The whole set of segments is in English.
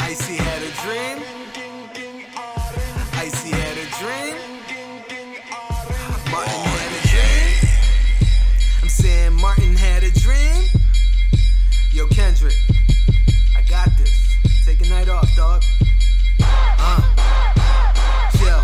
Icy had a dream. Icy had a dream. Martin had a dream. I'm saying Martin had a dream. Yo, Kendrick, I got this. Take a night off, dog. Chill.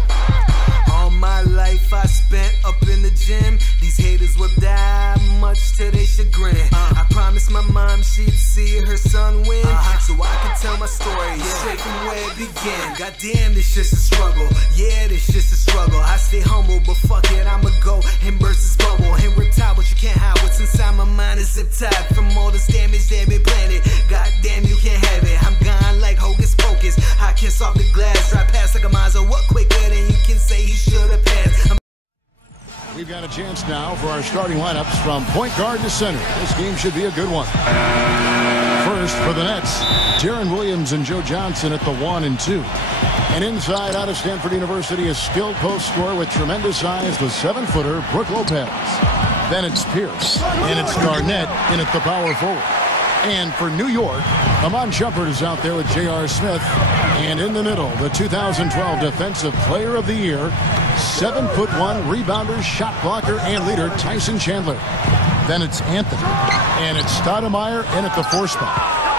All my life I spent up in the gym. These haters will die, much to their chagrin. I promised my mom she'd see her son win, so I could tell my story straight from where it began. Goddamn, this shit's a struggle. Yeah, this shit's a struggle. I stay humble, but fuck it, I'ma go and burst this bubble and rip out what you can't hide. What's inside my mind is zip tied from all this damage that been planted. Goddamn, you can't have it. I'm gone like Hocus Pocus. I kiss off the glass, drive past like a miser. What quicker than you can say he should have passed. We've got a chance now for our starting lineups from point guard to center. This game should be a good one. First for the Nets, Deron Williams and Joe Johnson at the 1 and 2. And inside out of Stanford University, a skilled post scorer with tremendous size, the 7-footer Brook Lopez. Then it's Pierce, and it's Garnett in at the power forward. And for New York, Amon Shumpert is out there with J.R. Smith. And in the middle, the 2012 Defensive Player of the Year, 7'1" rebounder, shot blocker, and leader Tyson Chandler. Then it's Anthony, and it's Stoudemire in at the 4 spot.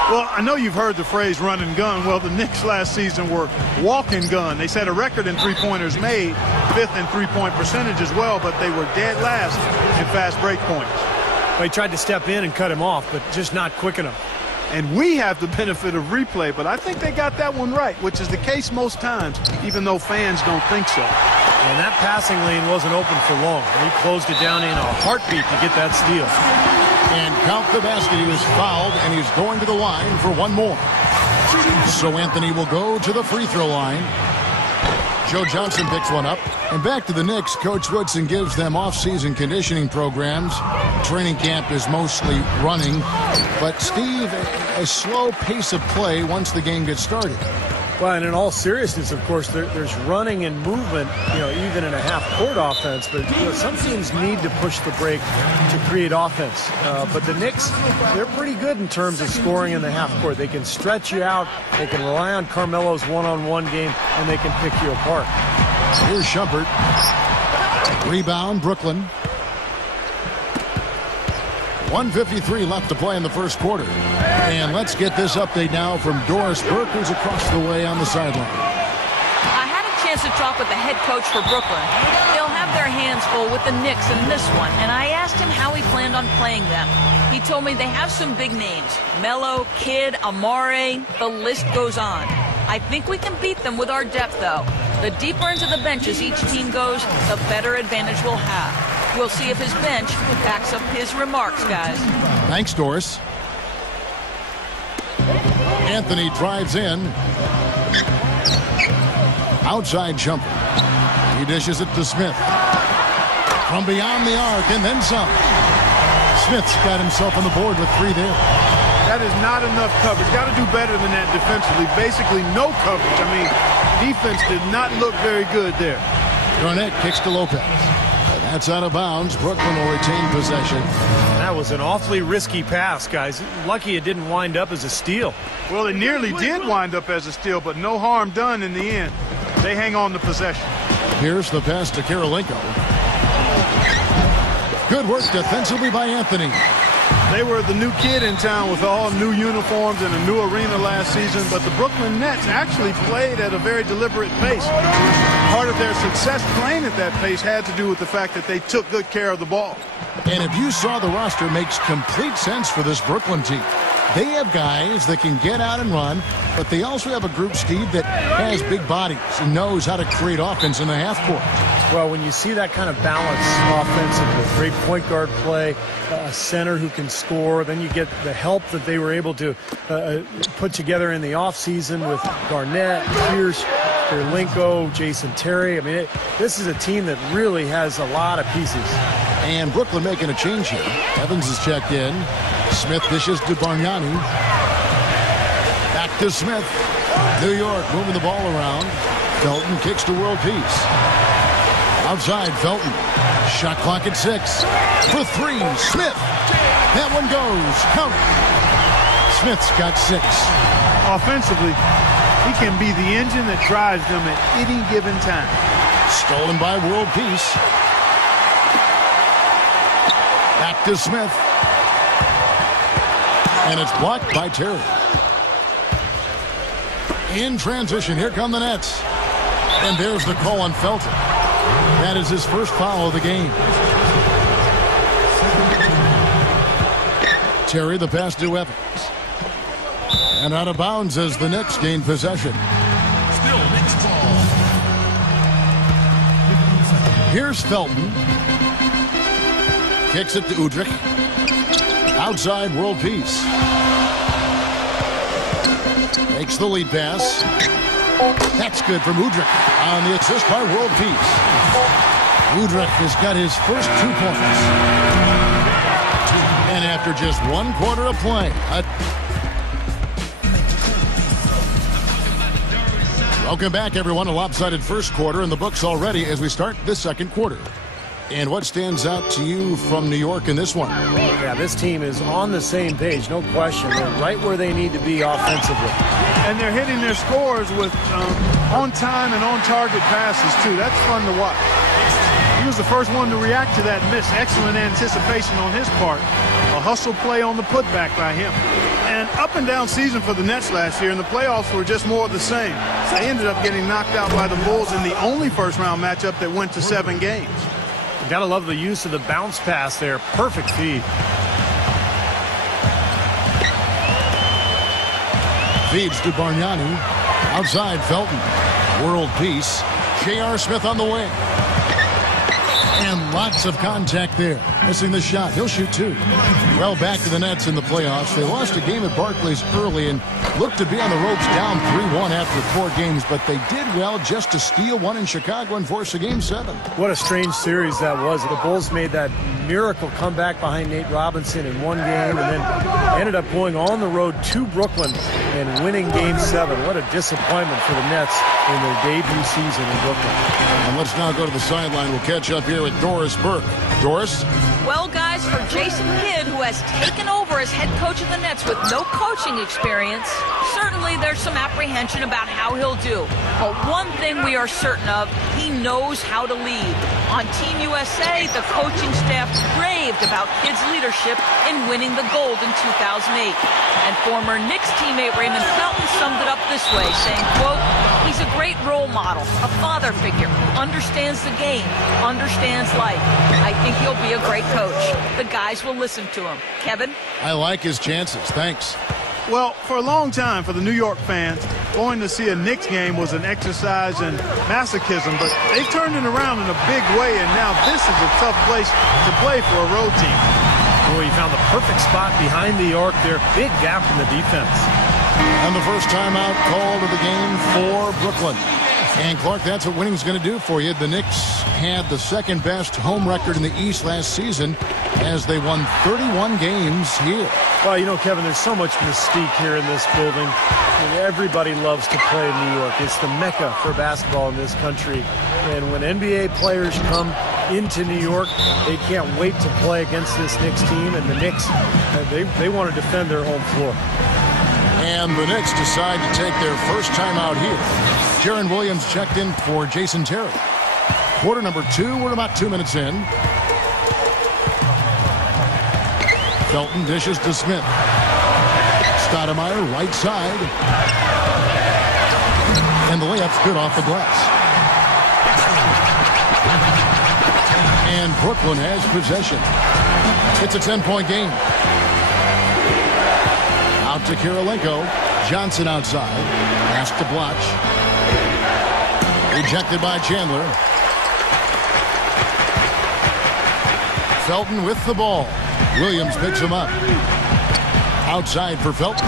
Well, I know you've heard the phrase run and gun. Well, the Knicks last season were walk and gun. They set a record in three-pointers made, 5th in three-point percentage as well, but they were dead last in fast break points. They tried to step in and cut him off, but just not quick enough. And we have the benefit of replay, but I think they got that one right, which is the case most times, even though fans don't think so. And that passing lane wasn't open for long. He closed it down in a heartbeat to get that steal. And count the basket. He was fouled, and he's going to the line for one more. So Anthony will go to the free throw line. Joe Johnson picks one up. And back to the Knicks, Coach Woodson gives them off-season conditioning programs. Training camp is mostly running. But, Steve, a slow pace of play once the game gets started. Well, and in all seriousness, of course, there's running and movement, even in a half-court offense. But some teams need to push the break to create offense. But the Knicks, they're pretty good in terms of scoring in the half-court. They can stretch you out. They can rely on Carmelo's one-on-one game, and they can pick you apart. Here's Shumpert. Rebound, Brooklyn. 1:53 left to play in the first quarter. And let's get this update now from Doris Burke, who's across the way on the sideline. I had a chance to talk with the head coach for Brooklyn. They'll have their hands full with the Knicks in this one, and I asked him how he planned on playing them. He told me they have some big names. Melo, Kidd, Amare, the list goes on. I think we can beat them with our depth, though. The deeper into the benches each team goes, the better advantage we'll have. We'll see if his bench backs up his remarks, guys. Thanks, Doris. Anthony drives in. Outside jumper. He dishes it to Smith. From beyond the arc and then some. Smith's got himself on the board with 3 there. That is not enough coverage. Got to do better than that defensively. Basically no coverage. I mean, defense did not look very good there. Garnett kicks to Lopez. That's out of bounds. Brooklyn will retain possession. That was an awfully risky pass, guys. Lucky it didn't wind up as a steal. Well, it nearly did wind up as a steal, but no harm done in the end. They hang on to possession. Here's the pass to Karolinko. Good work defensively by Anthony. They were the new kid in town with all new uniforms and a new arena last season, but the Brooklyn Nets actually played at a very deliberate pace. Part of their success playing at that pace had to do with the fact that they took good care of the ball. And if you saw the roster, it makes complete sense for this Brooklyn team. They have guys that can get out and run, but they also have a group, Steve, that has big bodies and knows how to create offense in the half court. Well, when you see that kind of balance offensively, great point guard play, a center who can score, then you get the help that they were able to put together in the offseason with Garnett, Pierce, Karolinko, Jason Terry. I mean, this is a team that really has a lot of pieces. And Brooklyn making a change here. Evans is checked in. Smith dishes to Bargnani. Back to Smith. New York moving the ball around. Felton kicks to World Peace. Outside, Felton. Shot clock at 6. For 3, Smith. That one goes. Count it. Smith's got 6. Offensively, he can be the engine that drives them at any given time. Stolen by World Peace. Back to Smith. And it's blocked by Terry. In transition, here come the Nets. And there's the call on Felton. That is his first foul of the game. Terry, the pass to Evans. And out of bounds as the Knicks gain possession. Still Knicks ball. Here's Felton. Kicks it to Udrich. Outside, World Peace. Makes the lead pass. That's good from Udrich on the assist by World Peace. Udrich has got his first 2 points. And after just 1 quarter of play, welcome back, everyone. A lopsided first quarter in the books already as we start the second quarter. And what stands out to you from New York in this one? Yeah, this team is on the same page, no question. They're right where they need to be offensively. And they're hitting their scores with on-time and on-target passes, too. That's fun to watch. He was the first one to react to that miss. Excellent anticipation on his part. A hustle play on the putback by him. And up and down season for the Nets last year, and the playoffs were just more of the same. They ended up getting knocked out by the Bulls in the only first-round matchup that went to 7 games. You gotta love the use of the bounce pass there. Perfect feed. Feeds to Bargnani. Outside, Felton. World Peace. J.R. Smith on the wing. And lots of contact there. Missing the shot. He'll shoot 2. Well, back to the Nets in the playoffs. They lost a game at Barclays early and looked to be on the ropes down 3-1 after 4 games, but they did well just to steal one in Chicago and force a Game 7. What a strange series that was. The Bulls made that miracle comeback behind Nate Robinson in 1 game and then ended up going on the road to Brooklyn and winning Game 7. What a disappointment for the Nets in their debut season in Brooklyn. And let's now go to the sideline. We'll catch up here with Doris Burke. Doris? Well, guys, for Jason Kidd, who has taken over as head coach of the Nets with no coaching experience, certainly there's some apprehension about how he'll do. But one thing we are certain of, he knows how to lead. On Team USA, the coaching staff raved about Kidd's leadership in winning the gold in 2008. And former Knicks teammate Raymond Felton summed it up this way, saying, quote, "He's a great role model, a father figure who understands the game, understands life. I think he'll be a great coach. The guys will listen to him." Kevin? I like his chances. Thanks. Well, for a long time for the New York fans, going to see a Knicks game was an exercise in masochism, but they've turned it around in a big way, and now this is a tough place to play for a road team. Boy, he found the perfect spot behind the arc there. Big gap in the defense. And the first timeout called of the game for Brooklyn. And, Clark, that's what winning's going to do for you. The Knicks had the second best home record in the East last season as they won 31 games here. Well, you know, Kevin, there's so much mystique here in this building. I mean, everybody loves to play in New York. It's the mecca for basketball in this country. And when NBA players come into New York, they can't wait to play against this Knicks team. And the Knicks, they want to defend their home floor. And the Knicks decide to take their first time out here. Jaron Williams checked in for Jason Terry. Quarter number 2, we're about 2 minutes in. Felton dishes to Smith. Stoudemire right side. And the layup's good off the glass. And Brooklyn has possession. It's a 10-point game. Out to Kirilenko. Johnson outside. Pass to Blotch. Rejected by Chandler. Felton with the ball. Williams picks him up. Outside for Felton.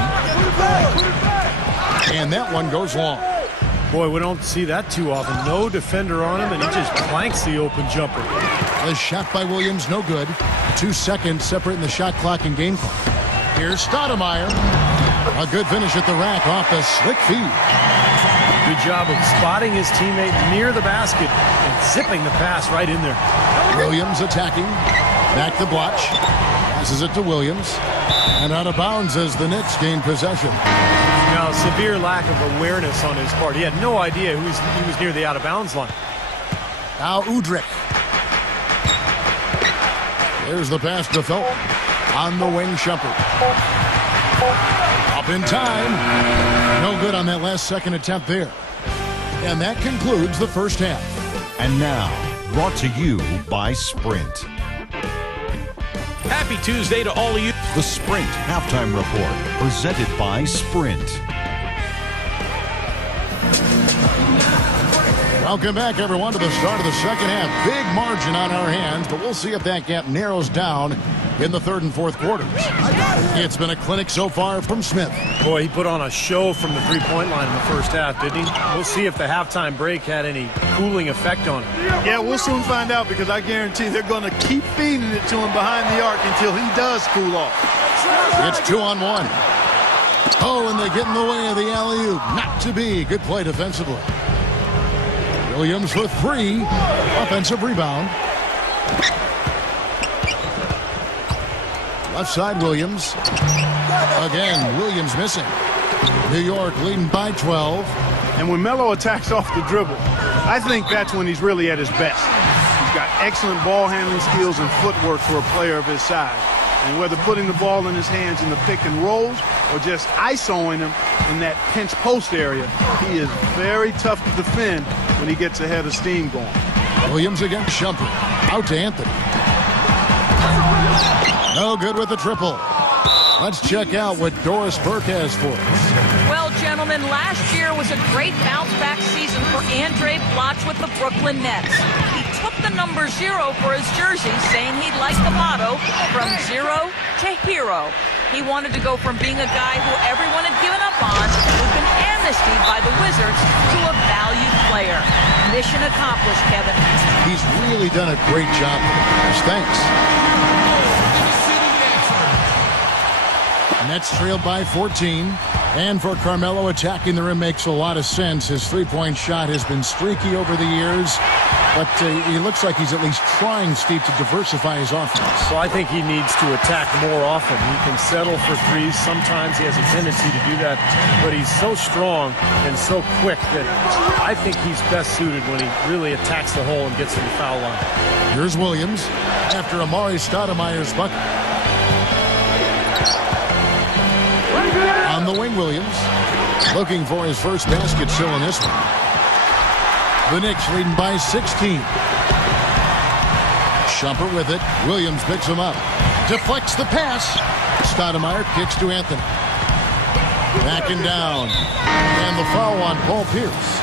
And that one goes long. Boy, we don't see that too often. No defender on him, and he just planks the open jumper. The shot by Williams, no good. 2 seconds separating the shot clock and game clock. Here's Stoudemire. A good finish at the rack off the slick feed. Good job of spotting his teammate near the basket and zipping the pass right in there. Williams attacking. Back to Blotch. Passes it to Williams. And out of bounds as the Knicks gain possession. Now, severe lack of awareness on his part. He had no idea he was near the out-of-bounds line. Now Udrich. There's the pass to Felton. On the wing, Shumpert. Up in time. No good on that last second attempt there. And that concludes the first half. And now, brought to you by Sprint. Happy Tuesday to all of you. The Sprint Halftime Report, presented by Sprint. Welcome back, everyone, to the start of the second half. Big margin on our hands, but we'll see if that gap narrows down in the third and fourth quarters. It's been a clinic so far from Smith. Boy, he put on a show from the three-point line in the first half, didn't he? We'll see if the halftime break had any cooling effect on him. Yeah, we'll soon find out, because I guarantee they're going to keep feeding it to him behind the arc until he does cool off. It's 2-on-1. Oh, and they get in the way of the alley-oop. Not to be. Good play defensively. Williams for three. Offensive rebound. Left side, Williams. Again, Williams missing. New York leading by 12. And when Melo attacks off the dribble, I think that's when he's really at his best. He's got excellent ball handling skills and footwork for a player of his size. And whether putting the ball in his hands in the pick and rolls or just isoing him in that pinch post area, he is very tough to defend when he gets ahead of steam going. Williams against Shumpert. Out to Anthony. No good with the triple. Let's check out what Doris Burke has for us. Well, gentlemen, last year was a great bounce-back season for Andre Blotch with the Brooklyn Nets. He took the number 0 for his jersey, saying he'd like the motto, from zero to hero. He wanted to go from being a guy who everyone had given up on, who'd been amnestied by the Wizards, to a valued player. Mission accomplished, Kevin. He's really done a great job with it. Thanks. Nets trailed by 14. And for Carmelo, attacking the rim makes a lot of sense. His three-point shot has been streaky over the years. But he looks like he's at least trying, Steve, to diversify his offense. So I think he needs to attack more often. He can settle for threes. Sometimes he has a tendency to do that. But he's so strong and so quick that I think he's best suited when he really attacks the hole and gets to the foul line. Here's Williams after Amari Stoudemire's bucket. On the wing, Williams. Looking for his first basket still in this one. The Knicks leading by 16. Shumpert with it. Williams picks him up. Deflects the pass. Stoudemire kicks to Anthony. Backing down. And the foul on Paul Pierce.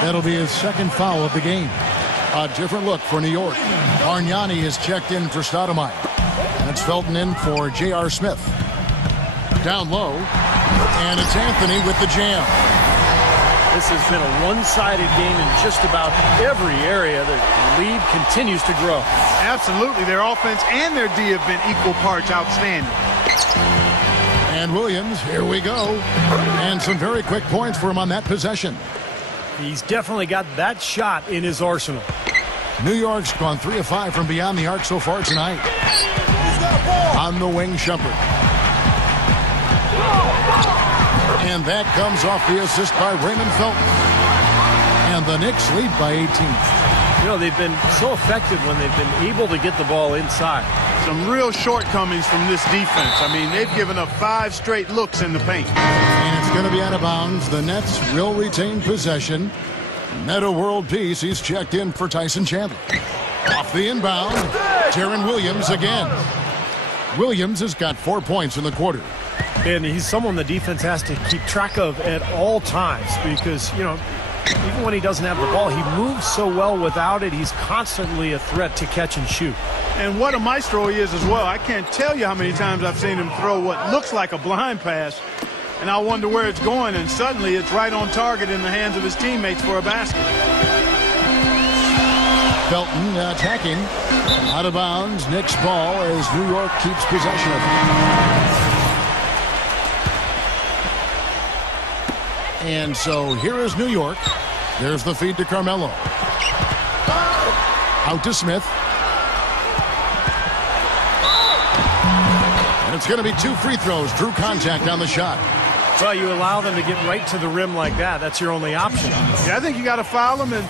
That'll be his second foul of the game. A different look for New York. Bargnani is checked in for Stoudemire. And it's Felton in for J.R. Smith. Down low. And it's Anthony with the jam. This has been a one-sided game in just about every area. The lead continues to grow. Absolutely. Their offense and their D have been equal parts outstanding. And Williams, here we go. And some very quick points for him on that possession. He's definitely got that shot in his arsenal. New York's gone 3 of 5 from beyond the arc so far tonight. On the wing, Shumpert. And that comes off the assist by Raymond Felton. And the Knicks lead by 18. You know, they've been so effective when they've been able to get the ball inside. Some real shortcomings from this defense. I mean, they've given up 5 straight looks in the paint. And it's going to be out of bounds. The Nets will retain possession. Meta World Peace, he's checked in for Tyson Chandler. Off the inbound, Deron Williams again. Williams has got 4 points in the quarter. And he's someone the defense has to keep track of at all times because, you know, even when he doesn't have the ball, he moves so well without it. He's constantly a threat to catch and shoot. And what a maestro he is as well. I can't tell you how many times I've seen him throw what looks like a blind pass, and I wonder where it's going, and suddenly it's right on target in the hands of his teammates for a basket. Felton attacking. Out of bounds. Knicks ball as New York keeps possession of it. And so here is New York. There's the feed to Carmelo. Out to Smith. It's going to be 2 free throws. Drew contact on the shot. Well, you allow them to get right to the rim like that. That's your only option. Yeah, I think you got to foul them, and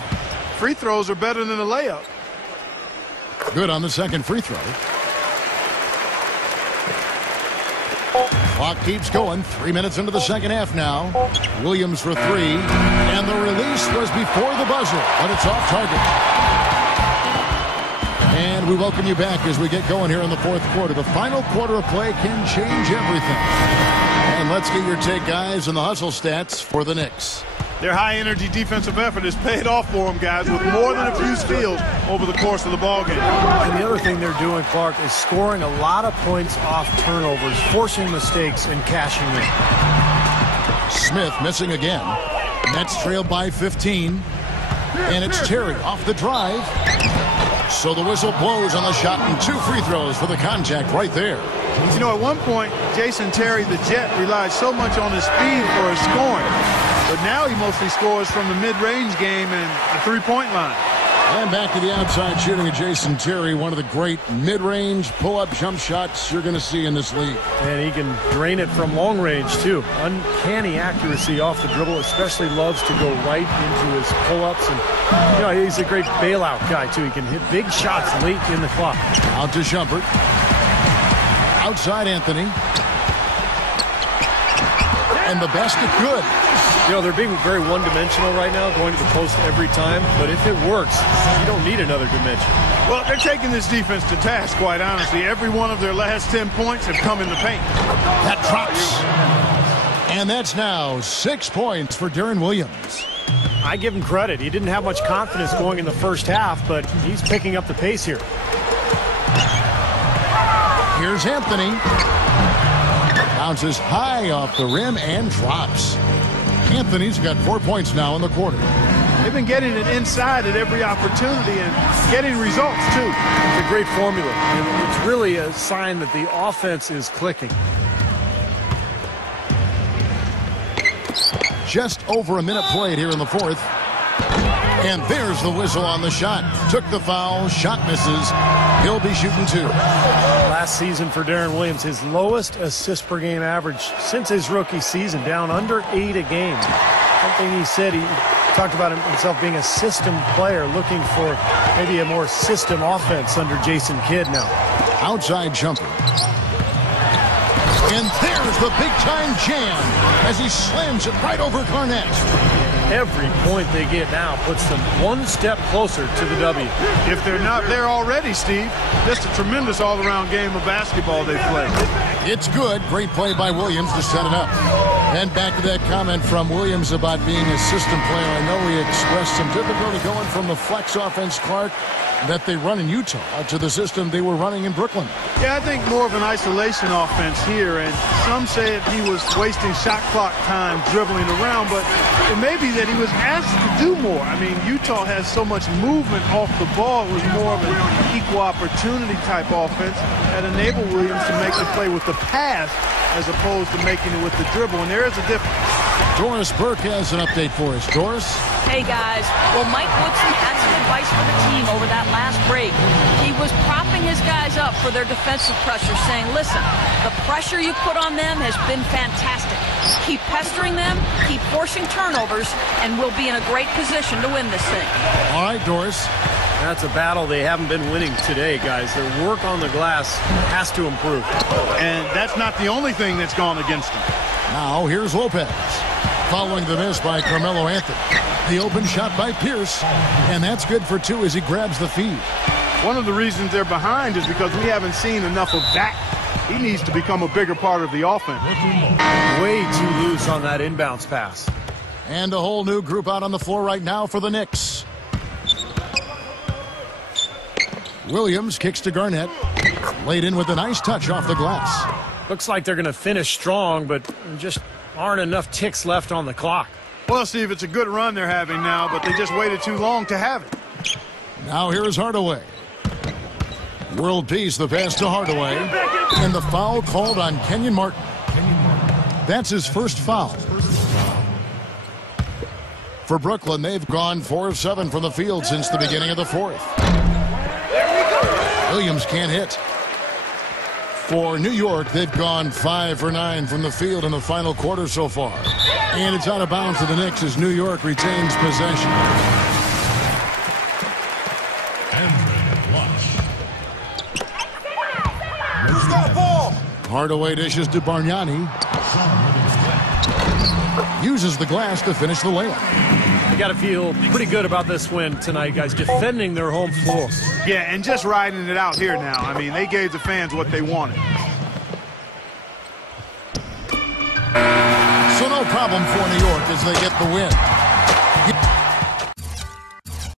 free throws are better than a layup. Good on the second free throw. Clock keeps going. 3 minutes into the second half now. Williams for 3. And the release was before the buzzer, but it's off target. And we welcome you back as we get going here in the fourth quarter. The final quarter of play can change everything. And let's get your take, guys, on the hustle stats for the Knicks. Their high-energy defensive effort has paid off for them, guys, with more than a few steals over the course of the ballgame. And the other thing they're doing, Clark, is scoring a lot of points off turnovers, forcing mistakes, and cashing in. Smith missing again. Nets trail by 15. And it's Terry off the drive. So the whistle blows on the shot and 2 free throws for the contact right there. You know, at one point, Jason Terry, the Jet, relied so much on his speed for his scoring. But now he mostly scores from the mid-range game and the three-point line. And back to the outside shooting of Jason Terry, one of the great mid-range pull-up jump shots you're going to see in this league. And he can drain it from long range, too. Uncanny accuracy off the dribble, especially loves to go right into his pull-ups. And, you know, he's a great bailout guy, too. He can hit big shots late in the clock. Out to Shumpert. Outside Anthony. And the basket good. You know, they're being very one-dimensional right now, going to the post every time. But if it works, you don't need another dimension. Well, they're taking this defense to task, quite honestly. Every one of their last 10 points have come in the paint. That drops. And that's now 6 points for Deron Williams. I give him credit. He didn't have much confidence going in the first half, but he's picking up the pace here. Here's Anthony. Bounces high off the rim and drops. Anthony's got 4 points now in the quarter. They've been getting it inside at every opportunity and getting results, too. It's a great formula. And it's really a sign that the offense is clicking. Just over a minute played here in the fourth. And there's the whistle on the shot. Took the foul. Shot misses. He'll be shooting 2. Last season for Deron Williams, his lowest assist per game average since his rookie season, down under 8 a game. Something he said, he talked about himself being a system player, looking for maybe a more system offense under Jason Kidd now. Outside jumper. And there's the big-time jam as he slams it right over Garnett. Every point they get now puts them one step closer to the W. If they're not there already, Steve, just a tremendous all-around game of basketball they play. It's good. Great play by Williams to set it up. And back to that comment from Williams about being a system player. I know he expressed some difficulty going from the flex offense, Clark, that they run in Utah to the system they were running in Brooklyn. Yeah, I think more of an isolation offense here, and some said he was wasting shot clock time dribbling around, but it may be that he was asked to do more. I mean, Utah has so much movement off the ball. It was more of an equal opportunity type offense that enabled Williams to make the play with the pass as opposed to making it with the dribble, and there is a difference. Doris Burke has an update for us. Doris? Hey, guys. Well, Mike Woodson had some advice for the team over that last break. He was propping his guys up for their defensive pressure, saying, listen, the pressure you put on them has been fantastic. Keep pestering them, keep forcing turnovers, and we'll be in a great position to win this thing. All right, Doris. That's a battle they haven't been winning today, guys. Their work on the glass has to improve. And that's not the only thing that's gone against them. Now here's Lopez. Following the miss by Carmelo Anthony. The open shot by Pierce. And that's good for 2 as he grabs the feed. One of the reasons they're behind is because we haven't seen enough of that. He needs to become a bigger part of the offense. Way too loose on that inbounds pass. And a whole new group out on the floor right now for the Knicks. Williams kicks to Garnett. Laid in with a nice touch off the glass. Looks like they're going to finish strong, but just aren't enough ticks left on the clock. Well, Steve, it's a good run they're having now, but they just waited too long to have it. Now here's Hardaway. World peace, the pass to Hardaway. And the foul called on Kenyon Martin. That's his first foul. For Brooklyn, they've gone 4 of 7 from the field since the beginning of the fourth. Williams can't hit. For New York, they've gone 5 for 9 from the field in the final quarter so far. And it's out of bounds to the Knicks as New York retains possession. Who's got ball? Hardaway dishes to Bargnani. Uses the glass to finish the layup. You got to feel pretty good about this win tonight, guys, defending their home floor. Yeah, and just riding it out here now. I mean, they gave the fans what they wanted. So no problem for New York as they get the win.